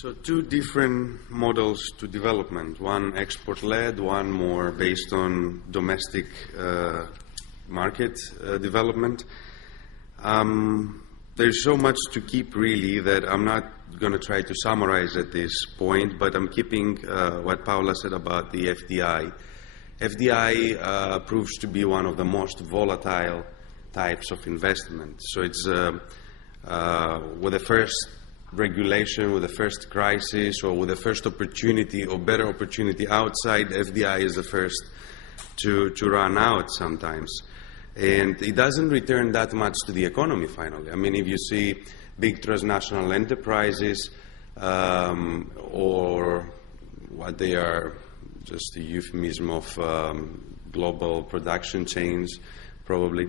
So two different models to development, one export-led, one more based on domestic market development. There's so much to keep really that I'm not going to try to summarize at this point, but I'm keeping what Paula said about the FDI. FDI proves to be one of the most volatile types of investment. So it's with the first regulation, with the first crisis, or with the first opportunity or better opportunity outside, FDI is the first to run out sometimes. And it doesn't return that much to the economy finally. I mean, if you see big transnational enterprises or what they are, just a euphemism of global production chains, probably.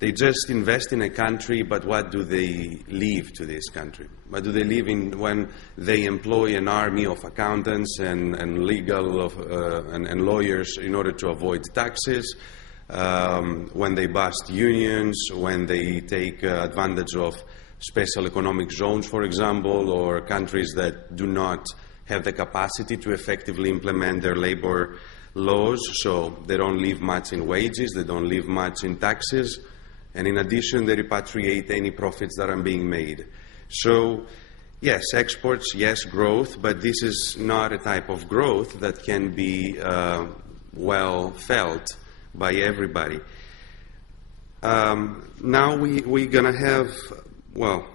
They just invest in a country, but what do they leave to this country? What do they leave in when they employ an army of accountants and legal and lawyers in order to avoid taxes, when they bust unions, when they take advantage of special economic zones, for example, or countries that do not have the capacity to effectively implement their labor laws, so they don't leave much in wages, they don't leave much in taxes, and in addition they repatriate any profits that are being made. So yes, exports, yes, growth, but this is not a type of growth that can be well felt by everybody. Now we're going to have, well,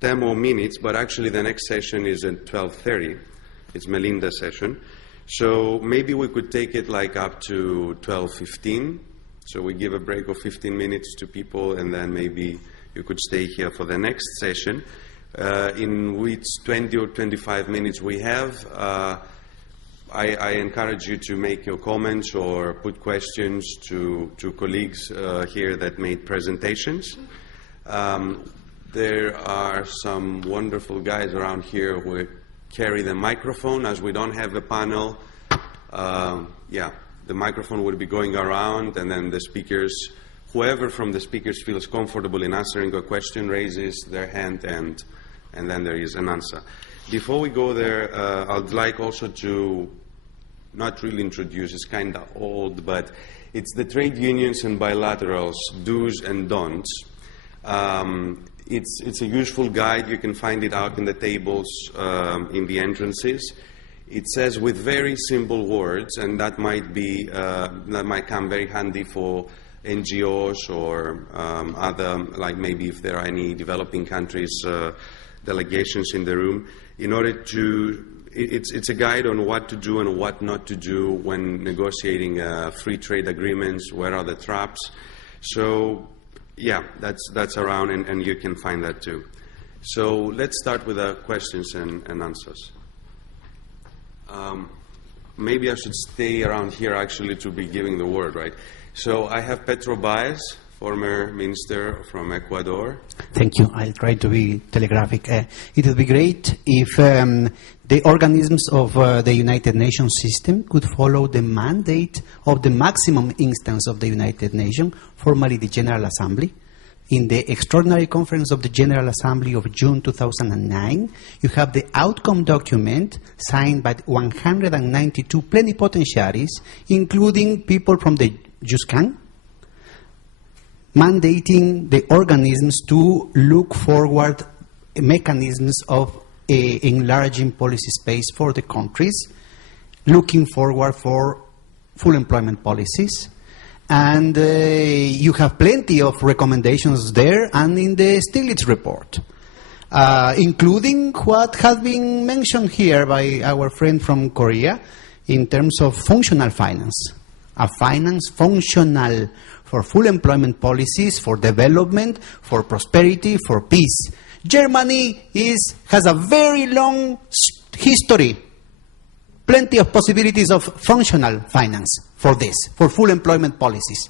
10 more minutes, but actually the next session is at 12:30. It's Melinda's session. So maybe we could take it like up to 12:15. So we give a break of 15 minutes to people, and then maybe you could stay here for the next session, in which 20 or 25 minutes we have. I encourage you to make your comments or put questions to colleagues here that made presentations. There are some wonderful guys around here who carry the microphone. As we don't have a panel, the microphone will be going around, and then the speakers, whoever from the speakers feels comfortable in answering a question raises their hand, and then there is an answer. Before we go there, I'd like also to not really introduce, it's kind of old, but it's the trade unions and bilaterals, do's and don'ts. It's a useful guide. You can find it out in the tables in the entrances. It says with very simple words, and that might come very handy for NGOs or other, like maybe if there are any developing countries delegations in the room, in order to, it's a guide on what to do and what not to do when negotiating free trade agreements, where are the traps. So yeah, that's around, and you can find that too. So let's start with the questions and answers. Maybe I should stay around here actually to be giving the word, right? So I have Petro Baez, former minister from Ecuador. Thank you. I'll try to be telegraphic. It would be great if the organisms of the United Nations system could follow the mandate of the maximum instance of the United Nations, formally the General Assembly. In the Extraordinary Conference of the General Assembly of June 2009, you have the outcome document signed by 192 plenipotentiaries, including people from the JUSCAN, mandating the organisms to look forward mechanisms of enlarging policy space for the countries, looking forward for full employment policies. And you have plenty of recommendations there and in the Stiglitz report, including what has been mentioned here by our friend from Korea in terms of functional finance. A finance functional for full employment policies, for development, for prosperity, for peace. Germany has a very long history, plenty of possibilities of functional finance for this, for full employment policies.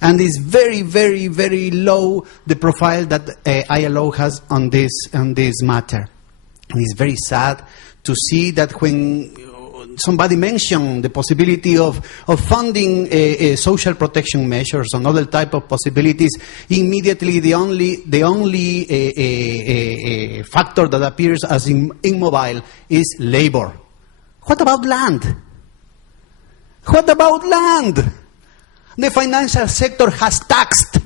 And it's very, very, very low the profile that ILO has on this matter. And it's very sad to see that when somebody mentioned the possibility of funding social protection measures and other type of possibilities. Immediately, the only factor that appears as immobile is labor. What about land? What about land? The financial sector has taxed,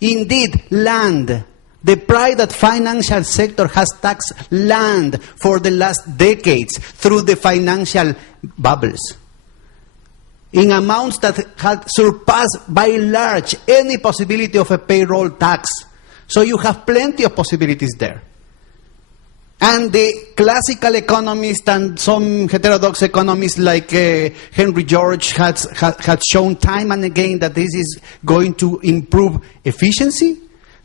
indeed, land. The private financial sector has taxed land for the last decades through the financial bubbles in amounts that had surpassed by large any possibility of a payroll tax. So you have plenty of possibilities there. And the classical economists and some heterodox economists like Henry George had shown time and again that this is going to improve efficiency,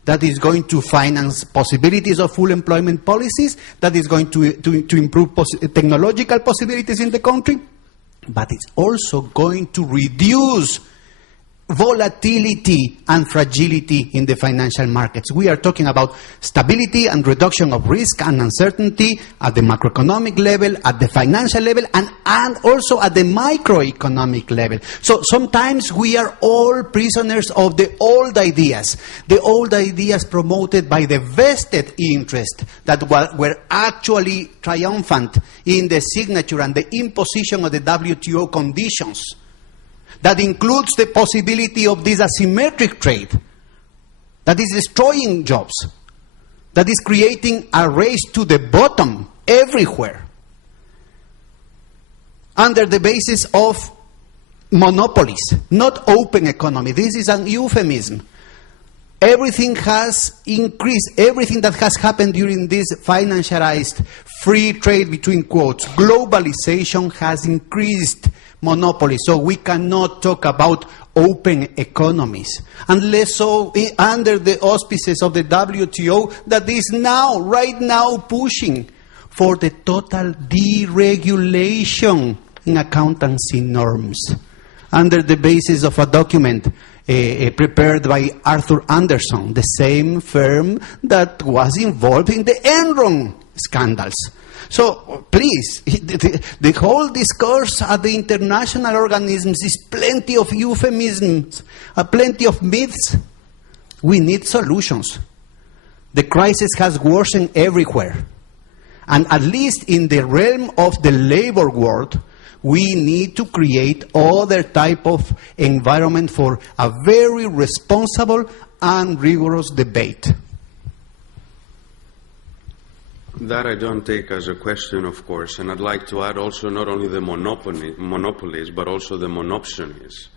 that is going to finance possibilities of full employment policies, that is going to improve technological possibilities in the country, but it's also going to reduce volatility and fragility in the financial markets. We are talking about stability and reduction of risk and uncertainty at the macroeconomic level, at the financial level, and also at the microeconomic level. So sometimes we are all prisoners of the old ideas promoted by the vested interest that were actually triumphant in the signature and the imposition of the WTO conditions. That includes the possibility of this asymmetric trade that is destroying jobs, that is creating a race to the bottom everywhere, under the basis of monopolies, not open economy. This is an euphemism. Everything has increased. Everything that has happened during this financialized free trade, between quotes, globalization has increased monopoly. So we cannot talk about open economies unless under the auspices of the WTO that is now, right now, pushing for the total deregulation in accountancy norms under the basis of a document prepared by Arthur Andersen, the same firm that was involved in the Enron scandals. So, please, the whole discourse at the international organisms is plenty of euphemisms, plenty of myths. We need solutions. The crisis has worsened everywhere. And at least in the realm of the labor world, we need to create other type of environment for a very responsible and rigorous debate. That I don't take as a question, of course, and I'd like to add also not only the monopolies, but also the monopsonies.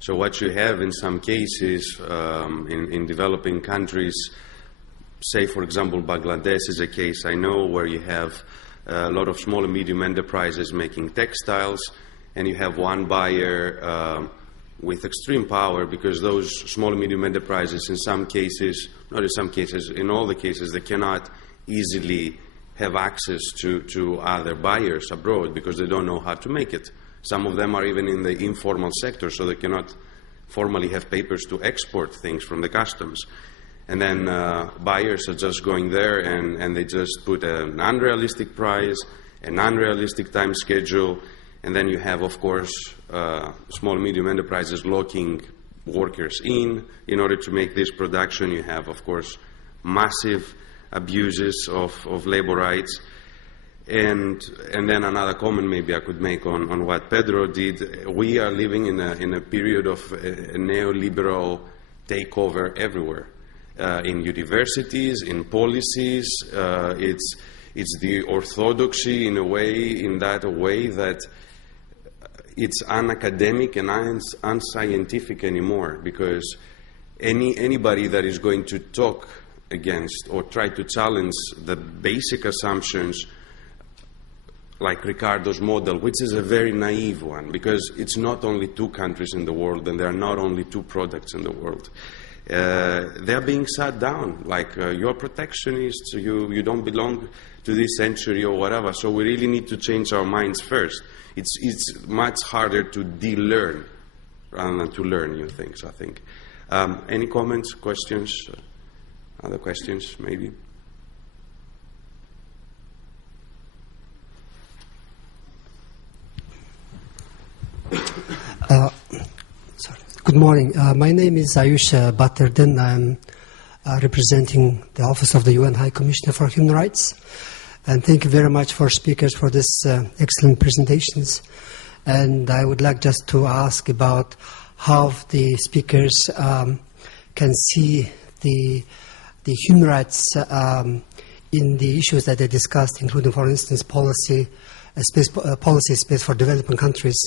So what you have in some cases in developing countries, say for example Bangladesh is a case I know, where you have a lot of small and medium enterprises making textiles, and you have one buyer with extreme power, because those small and medium enterprises in some cases, not in some cases, in all the cases, they cannot easily have access to other buyers abroad because they don't know how to make it. Some of them are even in the informal sector, so they cannot formally have papers to export things from the customs. And then buyers are just going there and they just put an unrealistic price, an unrealistic time schedule, and then you have, of course, small and medium enterprises locking workers in order to make this production. You have, of course, massive abuses of labor rights. And then another comment maybe I could make on what Pedro did. We are living in a period of a neoliberal takeover everywhere. In universities, in policies, it's the orthodoxy in that way that it's unacademic and unscientific anymore, because anybody that is going to talk against or try to challenge the basic assumptions like Ricardo's model, which is a very naive one, because it's not only two countries in the world and there are not only two products in the world. They're being shut down, like you're protectionists, you don't belong to this century or whatever. So we really need to change our minds first. It's much harder to de-learn rather than to learn new things, I think. Any comments, questions? Other questions, maybe? Good morning. My name is Ayush Batterden. I'm representing the Office of the UN High Commissioner for Human Rights. And thank you very much for speakers for this excellent presentations. And I would like just to ask about how the speakers can see the human rights in the issues that they discussed, including, for instance, policy space for developing countries.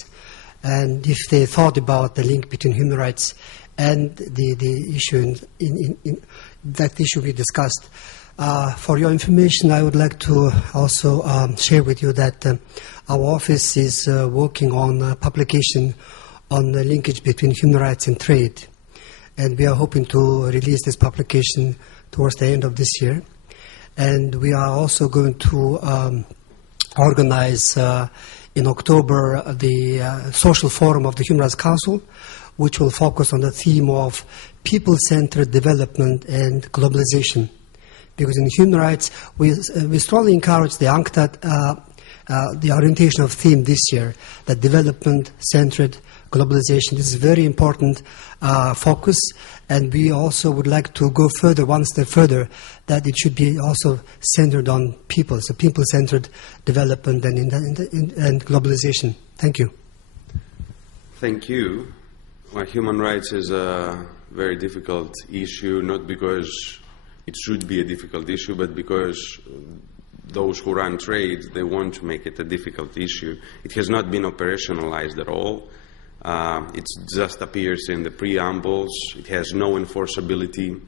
And if they thought about the link between human rights and the issue in that issue we discussed. For your information, I would like to also share with you that our office is working on a publication on the linkage between human rights and trade. And we are hoping to release this publication towards the end of this year. And we are also going to organize in October the Social Forum of the Human Rights Council, which will focus on the theme of people-centered development and globalization. Because in human rights, we strongly encourage the UNCTAD, the orientation of theme this year, that development-centered globalization. This is a very important focus, and we also would like to go further, one step further, that it should be also centered on people, so people-centered development and globalization. Thank you. Thank you. Well, human rights is a very difficult issue, not because it should be a difficult issue, but because those who run trade, they want to make it a difficult issue. It has not been operationalized at all. It just appears in the preambles. It has no enforceability,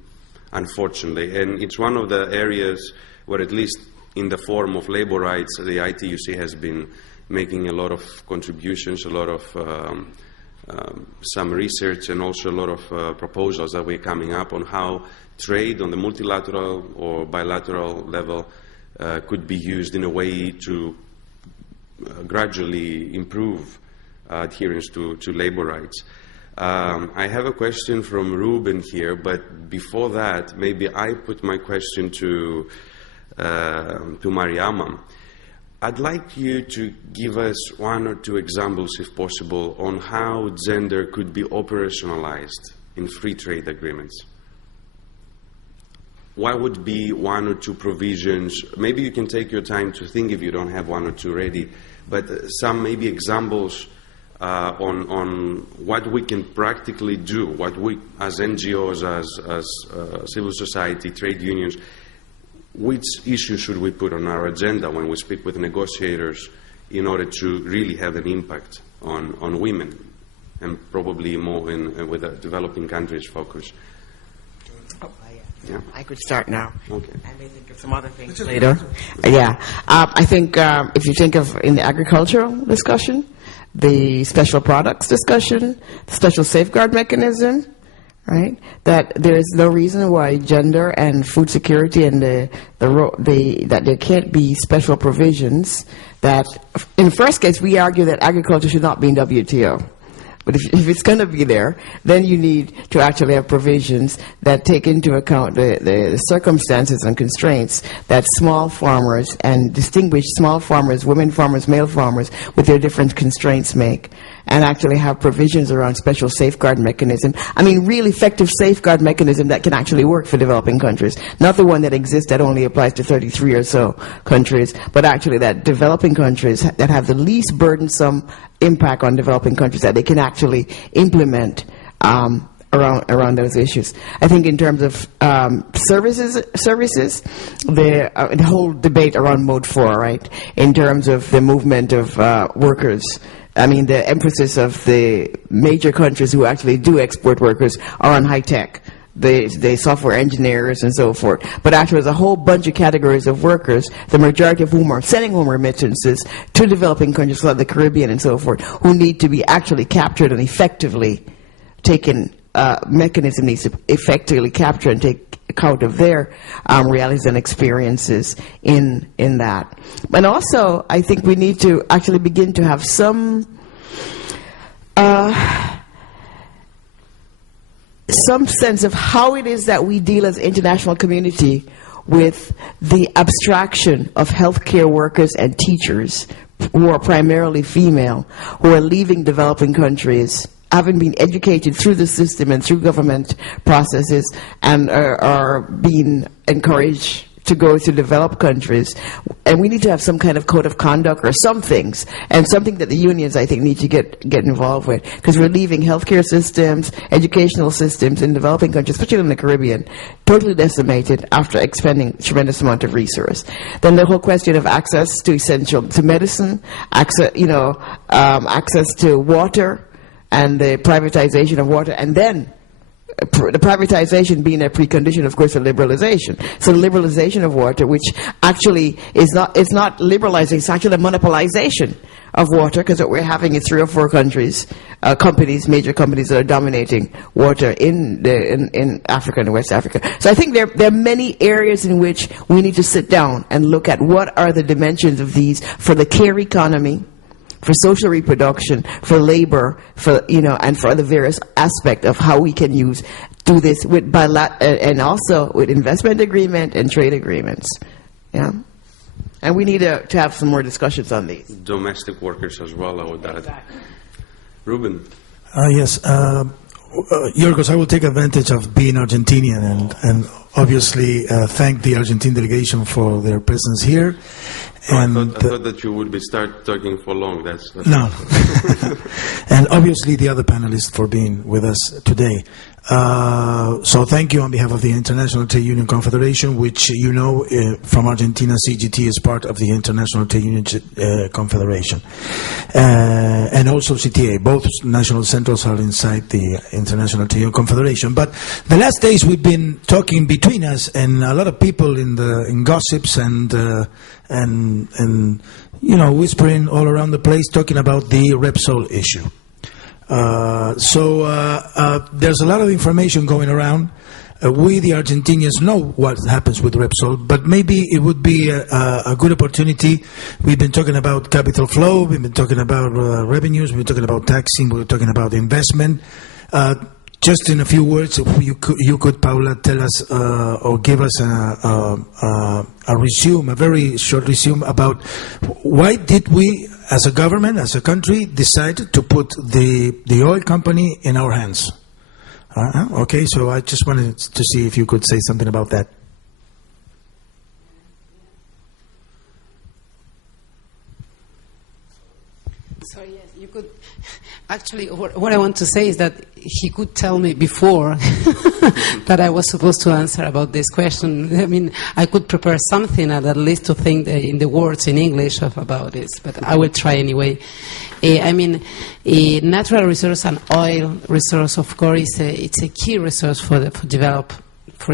unfortunately. And it's one of the areas where, at least in the form of labor rights, the ITUC has been making a lot of contributions, a lot of some research, and also a lot of proposals that we're coming up on how trade on the multilateral or bilateral level could be used in a way to gradually improve adherence to labor rights. I have a question from Ruben here, but before that, maybe I put my question to Mariama. I'd like you to give us one or two examples, if possible, on how gender could be operationalized in free trade agreements. What would be one or two provisions? Maybe you can take your time to think if you don't have one or two ready, but some maybe examples on what we can practically do, what we as NGOs, as civil society, trade unions, which issues should we put on our agenda when we speak with negotiators in order to really have an impact on women, and probably more with a developing countries focus? Yeah. I could start now. Okay. I may think of some other things later. Yeah. I think if you think of in the agricultural discussion, the special products discussion, the special safeguard mechanism, right? That there is no reason why gender and food security and that there can't be special provisions that, in the first case, we argue that agriculture should not be in WTO. But if it's going to be there, then you need to actually have provisions that take into account the circumstances and constraints that small farmers and distinguish small farmers, women farmers, male farmers, with their different constraints make, and actually have provisions around special safeguard mechanism. I mean, real effective safeguard mechanism that can actually work for developing countries, not the one that exists that only applies to 33 or so countries, but actually that developing countries that have the least burdensome impact on developing countries that they can actually implement around those issues. I think in terms of services, the whole debate around Mode 4, right, in terms of the movement of workers. I mean, the emphasis of the major countries who actually do export workers are on high tech. The software engineers and so forth. But actually there's a whole bunch of categories of workers, the majority of whom are sending home remittances to developing countries like the Caribbean and so forth, who need to be actually captured and effectively taken, mechanism needs to effectively capture and take account of their realities and experiences in that. And also, I think we need to actually begin to have some sense of how it is that we deal as international community with the abstraction of healthcare workers and teachers who are primarily female, who are leaving developing countries haven't been educated through the system and through government processes and are being encouraged to go to developed countries. And we need to have some kind of code of conduct or some things, and something that the unions, I think, need to get involved with, because we're leaving healthcare systems, educational systems in developing countries, especially in the Caribbean, totally decimated after expending a tremendous amount of resource. Then the whole question of access to medicine, access to water, and the privatization of water, and then the privatization being a precondition, of course, of liberalization. So the liberalization of water, which actually is not liberalizing, it's actually a monopolization of water, because what we're having is 3 or 4 countries, major companies that are dominating water in Africa and West Africa. So I think there are many areas in which we need to sit down and look at what are the dimensions of these for the care economy, for social reproduction, for labor, and for the various aspects of how we can do this with and also with investment agreement and trade agreements. Yeah, and we need to have some more discussions on these. Domestic workers as well, I would add. Exactly. Ruben. Yes, Yorgos, I will take advantage of being Argentinian and obviously thank the Argentine delegation for their presence here. And I thought that you would start talking for long. That's no. And obviously the other panelists for being with us today. So thank you on behalf of the International Trade Union Confederation, which from Argentina, CGT is part of the International Trade Union Confederation. And also CTA. Both national centers are inside the International Trade Union Confederation. But the last days we've been talking between us, and a lot of people in gossips and whispering all around the place, talking about the Repsol issue. So there's a lot of information going around. We, the Argentinians, know what happens with Repsol, but maybe it would be a good opportunity. We've been talking about capital flow, we've been talking about revenues, we've been talking about taxing, we're talking about investment. Just in a few words, if you could, Paula, tell us or give us a very short resume about why did we, as a government, as a country, decide to put the oil company in our hands? Okay, so I just wanted to see if you could say something about that. So yes, you could. Actually, what I want to say is that he could tell me before that I was supposed to answer about this question. I mean, I could prepare something and at least to think in the words in English about this, but I will try anyway. Natural resource and oil resource, of course, it's a key resource for the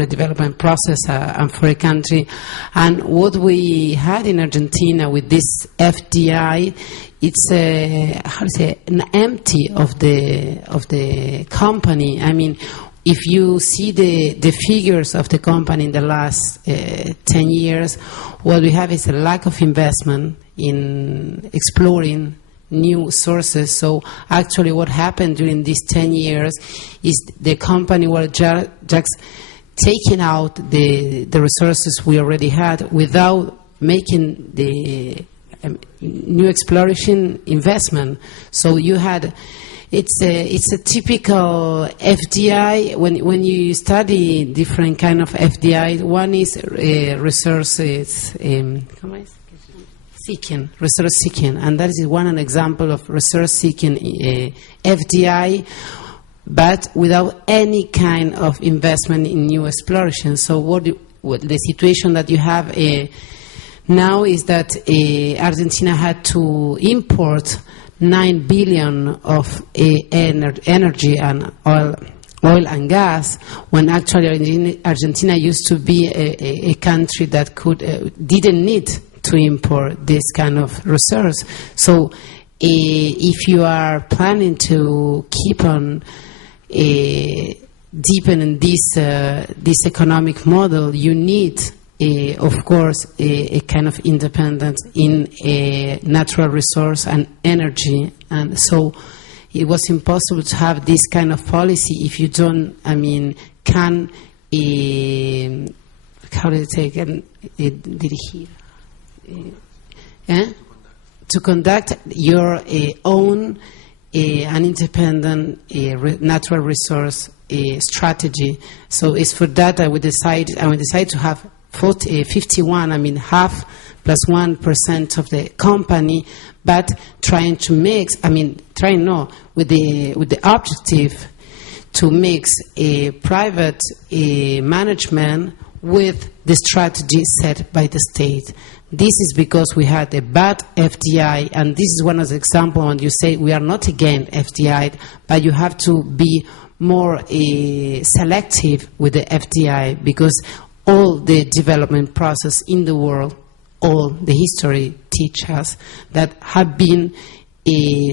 development process and for a country. And what we had in Argentina with this FDI, it's an empty of the company. I mean, if you see the figures of the company in the last 10 years, what we have is a lack of investment in exploring new sources. So actually what happened during these 10 years is the company was just taking out the resources we already had without making the new exploration investment. So you had, it's a typical FDI. When you study different kind of FDI, one is resources resource seeking, and that is an example of resource seeking FDI, but without any kind of investment in new exploration. So what the situation that you have now is that Argentina had to import 9 billion of energy and oil and gas, when actually Argentina used to be a country that didn't need to import this kind of resource. So if you are planning to keep on deepening this economic model, you need of course a kind of independence in natural resource and energy. And so it was impossible to have this kind of policy if you don't, can how do you take dirigir? To conduct your own an independent natural resource strategy. So it's for that that we decide to have 51, half plus 1% of the company, but trying to mix, with the objective to mix a private management with the strategy set by the state. This is because we had a bad FDI, and this is one of the examples when you say we are not against FDI, but you have to be more selective with the FDI, because all the development process in the world, all the history teach us that have been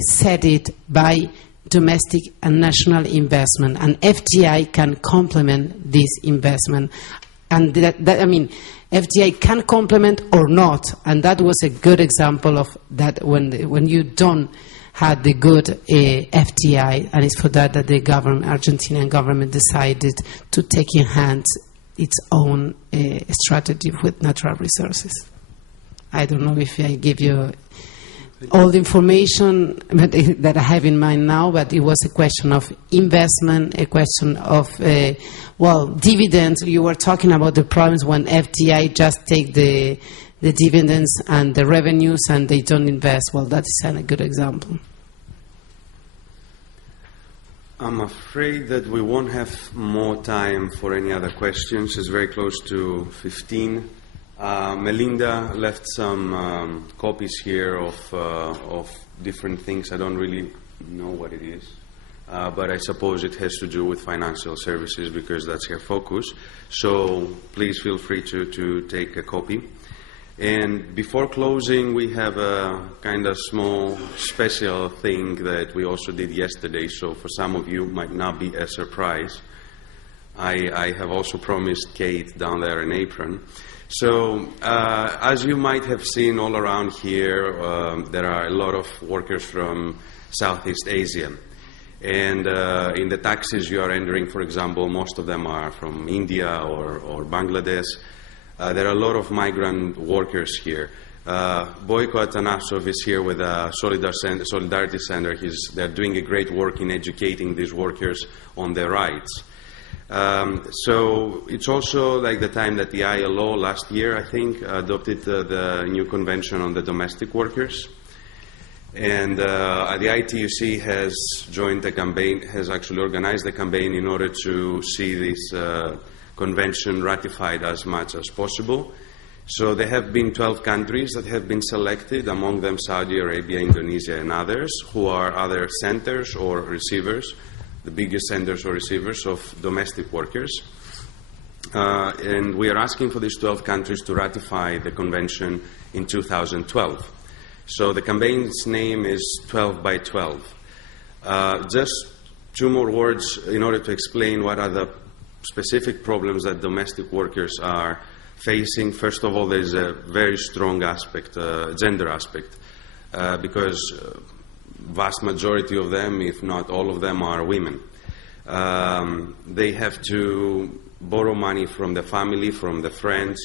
set it by domestic and national investment, and FDI can complement this investment. And FDI can complement or not, and that was a good example of that when you don't have the good FDI, and it's for that the Argentinian government decided to take in hand its own strategy with natural resources. I don't know if I give you all the information that I have in mind now, but it was a question of investment, a question of, dividends. You were talking about the problems when FDI just take the dividends and the revenues and they don't invest. Well, that is a good example. I'm afraid that we won't have more time for any other questions. It's very close to 15. Melinda left some copies here of different things. I don't really know what it is, but I suppose it has to do with financial services because that's her focus. So please feel free to take a copy. And before closing, we have a kind of small special thing that we also did yesterday. So for some of you, it might not be a surprise. I have also promised Kate down there an apron. So, as you might have seen all around here, there are a lot of workers from Southeast Asia. And in the taxis you are entering, for example, most of them are from India or Bangladesh. There are a lot of migrant workers here. Boyko Atanasov is here with a Solidarity Center. They're doing a great work in educating these workers on their rights. So it's also like the time that the ILO last year, I think, adopted the new convention on the domestic workers. And the ITUC has joined the campaign, has actually organized the campaign in order to see this convention ratified as much as possible. So there have been 12 countries that have been selected, among them Saudi Arabia, Indonesia, and others, who are other centers or receivers, the biggest senders or receivers of domestic workers. And we are asking for these 12 countries to ratify the convention in 2012. So the campaign's name is 12 by 12. Just two more words in order to explain what are the specific problems that domestic workers are facing. First of all, there's a very strong aspect, gender aspect, because vast majority of them, if not all of them, are women. They have to borrow money from the family, from the friends,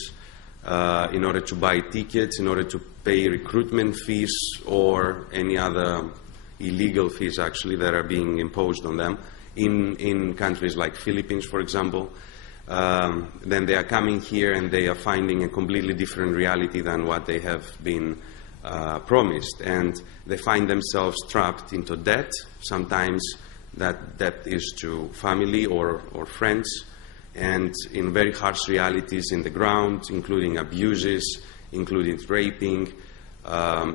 in order to buy tickets, in order to pay recruitment fees or any other illegal fees actually that are being imposed on them in countries like Philippines, for example. Then they are coming here and they are finding a completely different reality than what they have been promised, and they find themselves trapped into debt. Sometimes that debt is to family or friends, and in very harsh realities in the ground, including abuses, including raping,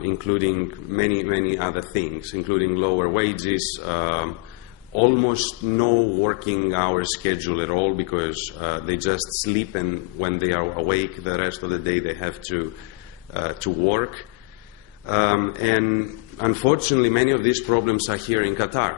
including many other things, including lower wages, almost no working hour schedule at all, because they just sleep, and when they are awake the rest of the day they have to work. And unfortunately, many of these problems are here in Qatar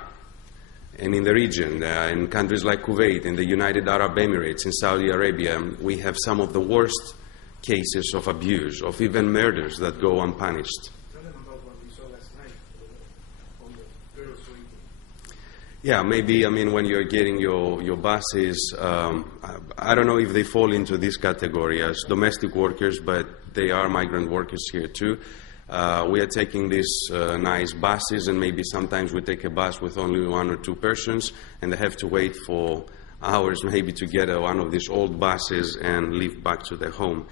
and in the region, in countries like Kuwait, in the United Arab Emirates, in Saudi Arabia. We have some of the worst cases of abuse, of even murders that go unpunished. Tell them about what we saw last night on the girls waiting. Yeah, maybe, when you're getting your buses, I don't know if they fall into this category as domestic workers, but they are migrant workers here too. We are taking these nice buses, and maybe sometimes we take a bus with only 1 or 2 persons, and they have to wait for hours maybe to get one of these old buses and leave back to their home.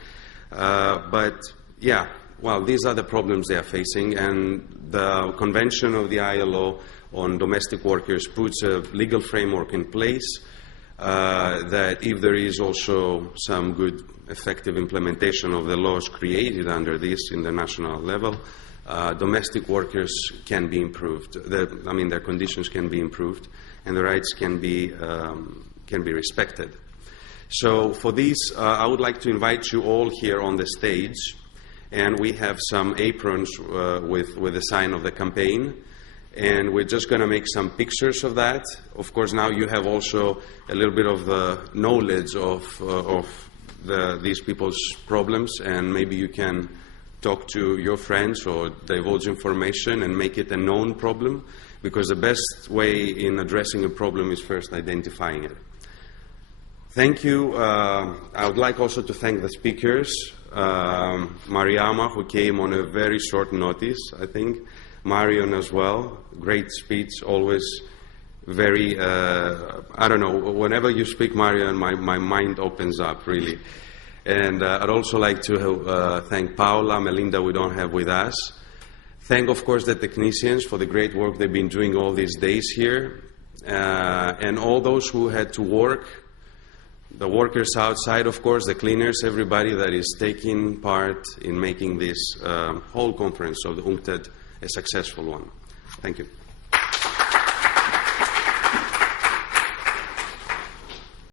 But yeah, well, these are the problems they are facing, and the Convention of the ILO on domestic workers puts a legal framework in place that if there is also some good effective implementation of the laws created under this in the national level, domestic workers can be improved. Their conditions can be improved, and the rights can be respected. So for this, I would like to invite you all here on the stage, and we have some aprons with the sign of the campaign, and we're just going to make some pictures of that. Of course, now you have also a little bit of the knowledge of these people's problems, and maybe you can talk to your friends or divulge information and make it a known problem, because the best way in addressing a problem is first identifying it. Thank you. I would like also to thank the speakers, Mariama, who came on a very short notice, I think, Marion as well, great speech, always very, I don't know, whenever you speak, Marion, my mind opens up, really. And I'd also like to thank Paula, Melinda, we don't have with us. Thank, of course, the technicians for the great work they've been doing all these days here, and all those who had to work, the workers outside, of course, the cleaners, everybody that is taking part in making this whole conference of the UNCTAD a successful one. Thank you.